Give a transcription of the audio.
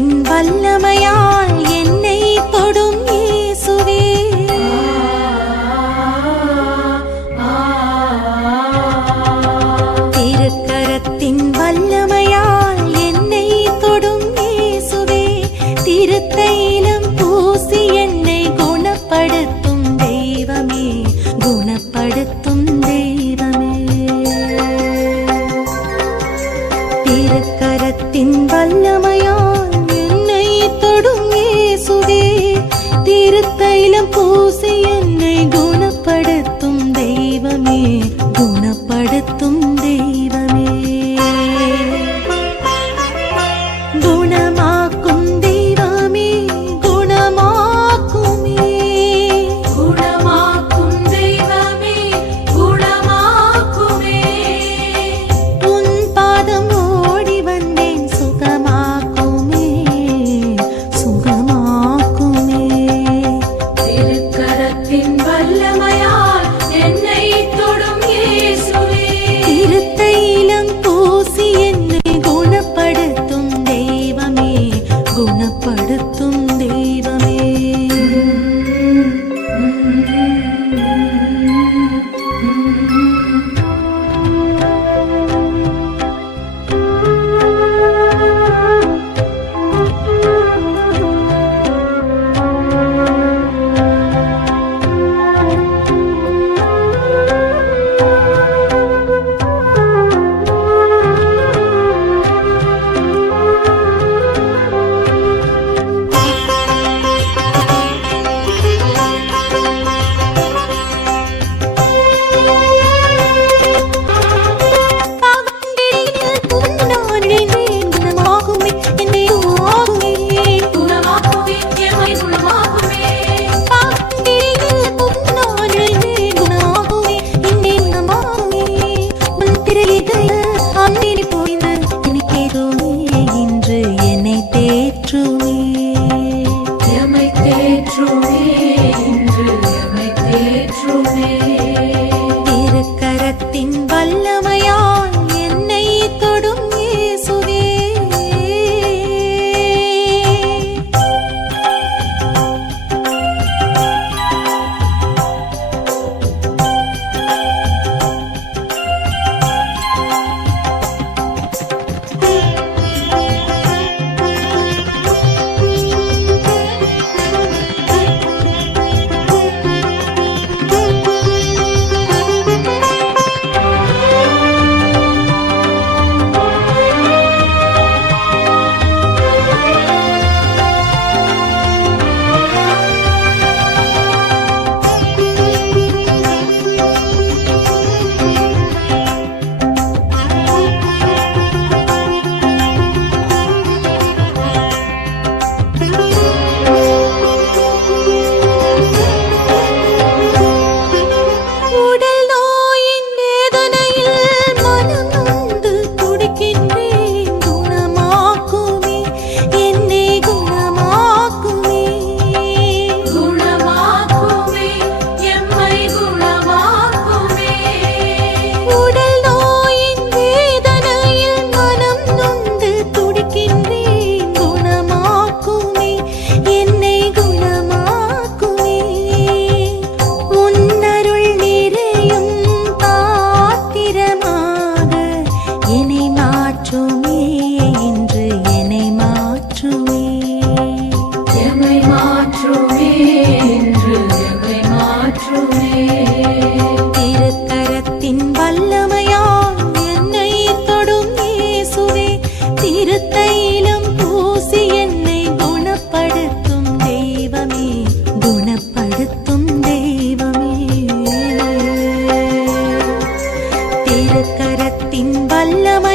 திருக்கரத்தின் வல்லமையால் deva உன் வல்லமை